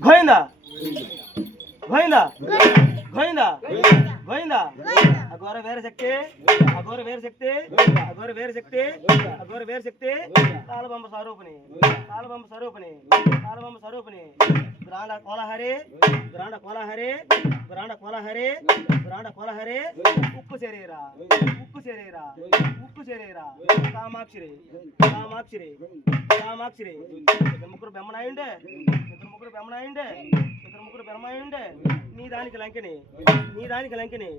గోయిందా గోయిందా గోయిందా గోయిందా అఘోర వీర శక్తి అఘోర వీర శక్తి అఘోర వీర శక్తి అఘోర వీర శక్తి కాలబంబ స్వరూపిణి కాలబంబ స్వరూపిణి కాలబంబ స్వరూపిణి గ్రాండ కోలహరి గ్రాండ కోలహరి గ్రాండ కోలహరి గ్రాండ కోలహరి ఉప్పు శరీర ఉప్పు శరీర ఉప్పు శరీర కామాక్షిరి కామాక్షిరి కామాక్షిరి ఇద్దరు ముగ్గురు బెమ్మనాయుండే ఇద్దరు ముగ్గురు బెమ్మనాయుండే ఇద్దరు ముగ్గురు బెమ్మనాయుండే నీ దానికి లంకిని నీ దానికి లంకిని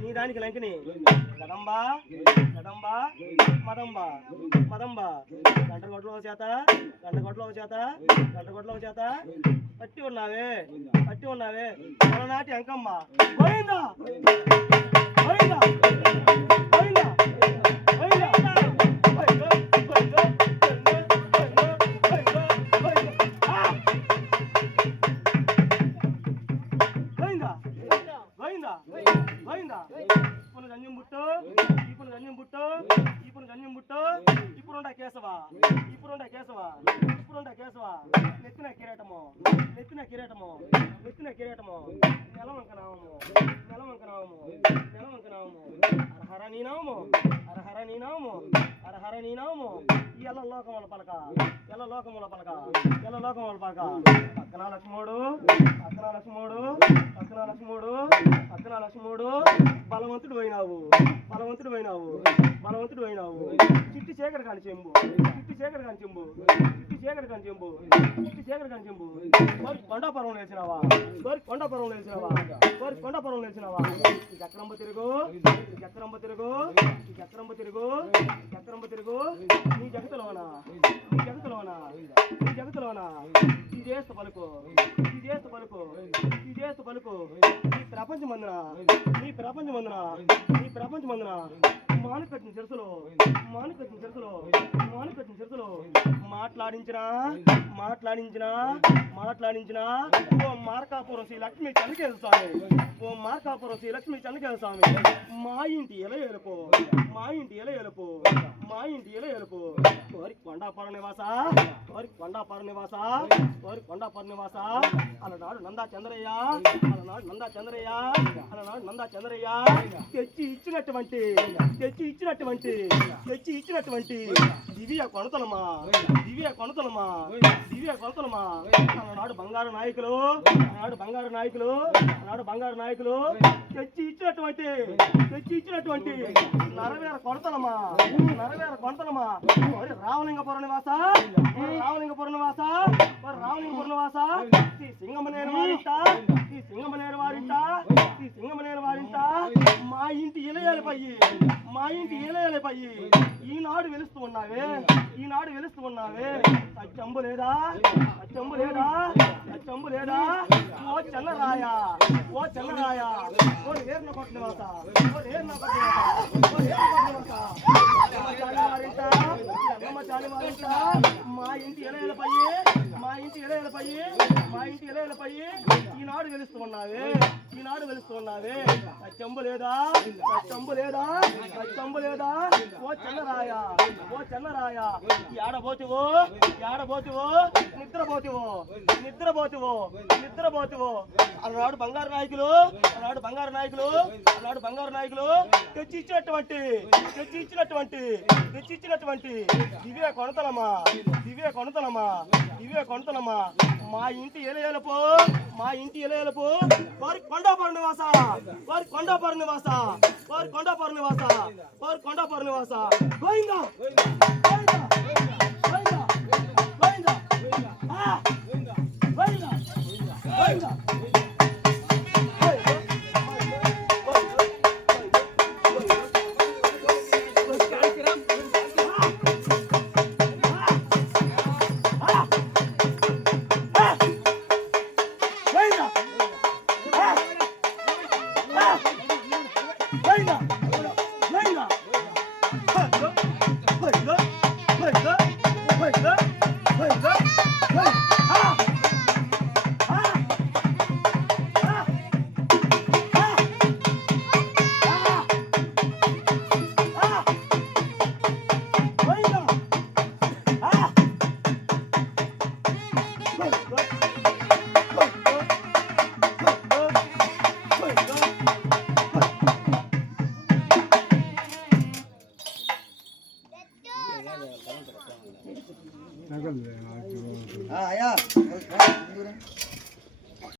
నీ దానికి లంకిని కదంబ కదంబ మదంబ మదంబ గంటగొడ్ల చేత గంటగొడ్ల చేత గంటగొడ్ల చేత పట్టి ఉన్నావే పట్టి ఉన్నావే కొలనాటి అంకమ్మ గోవిందా గోవిందా గోవిందా గంజం బుట్టు ఇప్పుడు గంజం బుట్టు ఇప్పుడు గంజం బుట్టు ఇప్పుడుండ కేశవ ఇప్పుడుండ కేశవ ఇప్పుడుండ కేశవ నెత్తిన కిరీటము నెత్తిన కిరీటము నెత్తిన కిరీటము నెలవంక నామము నెలవంక నామము నెలవంక నామము హరహర నీ నామము హరహర నీ నామము హరహర నీ నామము ఎల్ల లోకముల పలక ఎల్ల లోకముల పలక ఎల్ల లోకముల పలక అక్కన లక్ష్మణుడు అక్కన లక్ష్మణుడు అక్కన లక్ష్మణుడు అక్కన లక్ష్మణుడు బలవంతుడు అయినావు బలవంతుడు అయినావు బలవంతుడు అయినావు చిట్టి చీకటి కాని చెంబు చిట్టి చీకటి కాని చెంబు చిట్టి చీకటి కాని చెంబు చిట్టి చీకటి కాని చెంబు మరి కొండాపురం వేసినావా మరి కొండాపురం వేసినావా మరి కొండాపురం వేసినావా చక్రంబ తిరుగు చక్రంబ తిరుగు చక్రంబ తిరుగు చక్రంబ తిరుగు నీ జగతులోనా నీ జగతులోనా నీ జగతులోనా ఈ చేస్తూ పలుకు ఈ చేస్తూ పలుకు ఈ చేస్తూ పలుకు నీ ప్రపంచమందున నీ ప్రపంచమందున నీ ప్రపంచమందున మానుకట్టిన చెరుసలో మానుకట్టిన చెరుసలో మానుకట్టిన చెరుసలో మాట్లాడించినా మాట్లాడించినా మాట్లాడించినా ఓ మార్కాపురం శ్రీ లక్ష్మీ చంద్రకేశ్వర స్వామి ఓ మార్కాపురం శ్రీ లక్ష్మీ చంద్రకేశ్వర స్వామి మా ఇంటి ఎలా ఎలుపు మా ఇంటి ఎలా ఎలుపు మా ఇంటి ఎలా ఎలుపు వారి కొండాపుర నివాస వారి కొండాపుర నివాస వారి కొండాపుర నివాస అలనాడు నందా చంద్రయ్య అలనాడు నందా చంద్రయ్య అలనాడు నందా చంద్రయ్య తెచ్చి ఇచ్చినటువంటి తెచ్చి ఇచ్చినటువంటి తెచ్చి ఇచ్చినటువంటి దివ్య కొనతలమా దివ్య కొనతలమా దివ్య కొనతలమా అలనాడు బంగారు నాయకులు అలనాడు బంగారు నాయకులు అలనాడు బంగారు నాయకులు తెచ్చి ఇచ్చినటువంటి నరవేర కొనతలమా నరవేర కొనతలమా మరి రామలింగపుర నివాస రామలింగపుర నివాస మరి రామలింగపుర నివాస శ్రీ సింగమనేరు వారింట శ్రీ సింగమనేరు వారింట శ్రీ సీమనేరు వారింట మా ఇంటి ఇలయాలపై మా ఇంటి ఇలయాలపై ఈనాడు వెలుస్తూ ఉన్నావే ఈనాడు వెలుస్తూ ఉన్నావే సత్యంబు లేదా సత్యంబు లేదా సత్యంబు లేదా ఓ చల్లరాయ ఓ చల్లరాయ ఓ ఏర్న కొట్టినవాస ఓ ఏర్న కొట్టినవాస ఓ ఏర్న కొట్టినవాస అమ్మమ్మ చాలి వారింట మా ఇంటి ఇలయాలపై మా ఇంటి ఇలయాలపై మా ఇంటి ఇలయాలపై ఈనాడు వెలుస్తూ ఉన్నావే ఈనాడు వెలుస్తూ ఉన్నావే సత్యంబు లేదా సత్యంబు లేదా సత్యంబు లేదా ఓ చల్లరాయ ఓ చల్లరాయ ఏడబోతివో ఏడబోతివో నిద్రపోతివో నిద్రపోతివో నిద్రపోతివో అన్నాడు బంగారు నాయకులు అన్నాడు బంగారు నాయకులు అన్నాడు బంగారు నాయకులు తెచ్చి ఇచ్చినటువంటి తెచ్చి ఇచ్చినటువంటి తెచ్చి ఇచ్చినటువంటి దివ్య కొనతలమా దివ్య కొనతలమా దివ్య కొనతలమా మా ఇంటి ఎలయలపు మా ఇంటి ఎలయలపు వారి కొండాపుర నివాస వారి కొండాపుర నివాస వారి కొండాపుర నివాస వారి కొండాపుర నివాస గోవిందా గోవిందా గోవిందా గోవిందా గోవిందా గోవిందా గోవిందా Venga! Venga! అయ్యా